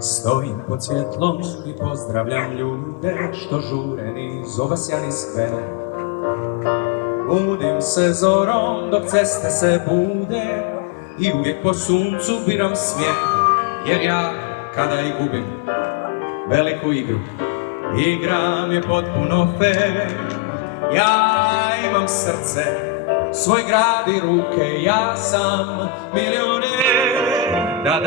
Stojim pod svjetlom i pozdravljam ljude što žure niz ovasjani skver. Budim se zorom dok ceste se bude i uvijek po suncu biram smijeh, jer ja kada i gubim veliku igru, igram je potpuno fair. Ja imam srce, svoj grad i ruke, ja sam milioner. Da,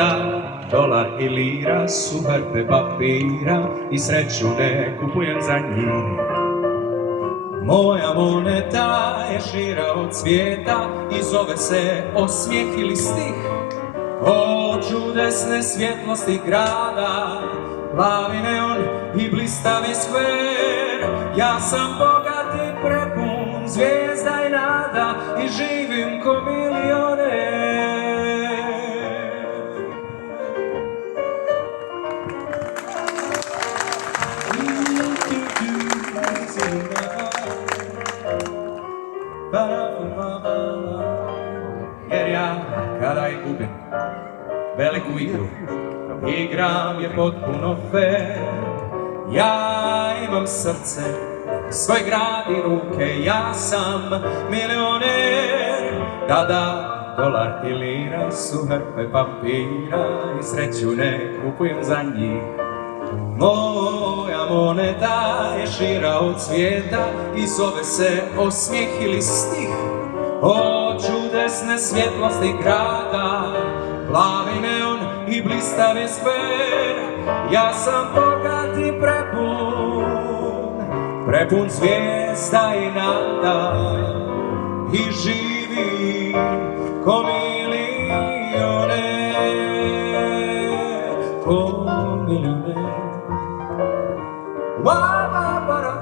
dolar i lira su hrpe papira i sreću ne kupujem za njih. Moja moneta je šira od svijeta i zove se osmijeh ili stih. O čudesne svjetlosti grada, plavi neon i blistavi skver. Ja sam bogat i prepun zvijezda i nada i živim ko milioner. Jer ja kada i gubim veliku igru, igram je potpuno fair. Ja imam srce, svoj grad i ruke, ja sam milioner. Da, dolar i lira su hrpe papira i sreću ne kupujem za njih. Moja moneta je šira od svijeta i zove se osmijeh ili stih. O čudesne svjetlosti grada, plavi neon i blistavi skver. Ja sam bogat i prepun zvijezda i nada i živim ko milioner, ko milioner. Wa ba ba